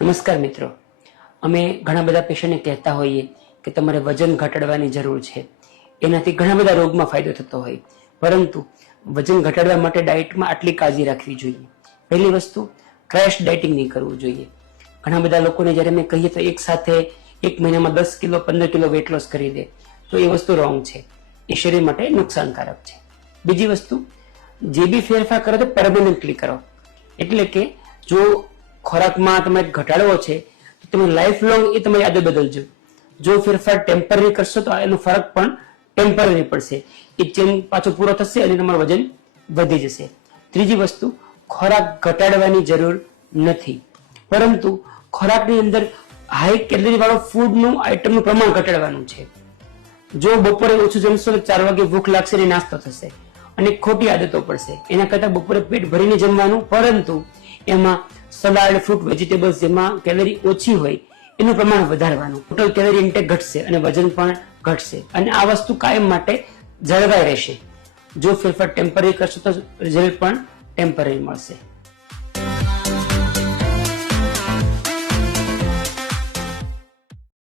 નમસ્કાર મિત્રો, અમે ઘણા બધા પેશન્ટને કહેતા હોઈએ કે તમારે વજન ઘટાડવાની જરૂર છે. એનાથી ઘણા બધા રોગમાં ફાયદો થતો હોય, પરંતુ વજન ઘટાડવા માટે ડાયટમાં આટલી કાળજી રાખવી જોઈએ. પહેલી વસ્તુ, ક્રેશ ડાયટિંગ નહીં કરવું જોઈએ. ઘણા બધા લોકોને જ્યારે અમે કહીએ તો એક સાથે એક મહિનામાં 10 કિલો 15 કિલો વેટ લોસ કરી દે, તો એ વસ્તુ રોંગ છે. એ શરીર માટે નુકસાનકારક છે. બીજી વસ્તુ, જે બી ફેરફાર કરો તો પરમનન્ટલી કરો. એટલે કે જો ખોરાકમાં તમારે ઘટાડવો છે તો તમે લાઈફ લોંગ એ તમારી આદત બદલજો. જો ફેરફાર ટેમ્પરરી કરશો તો એનો ફરક પણ ટેમ્પરરી પડશે. એ ચેન પાછો પૂરો થશે અને તમારું વજન વધી જશે. ત્રીજી વસ્તુ, ખોરાક ઘટાડવાની જરૂર નથી, પરંતુ ખોરાકની અંદર હાઈ કેલરી વાળો ફૂડનું આઈટમનું પ્રમાણ ઘટાડવાનું છે. જો બપોરે ઓછું જમશો તો 4 વાગે ભૂખ લાગશે અને નાસ્તો થશે અને ખોટી આદતો પડશે. એના કરતા બપોરે પેટ ભરીને જમવાનું, પરંતુ એમાં સલાડ, ફ્રૂટ, વેજીટેબલ્સ જેમાં કેલરી ઓછી હોય એનું પ્રમાણ વધારવાનું. ટોટલ કેલરી ઇન્ટેક ઘટશે અને વજન પણ ઘટશે, અને આ વસ્તુ કાયમ માટે જળવાઈ રહેશે. જો ફેરફાર ટેમ્પરરી કરશો તો રિઝલ્ટ પણ ટેમ્પરરી મળશે.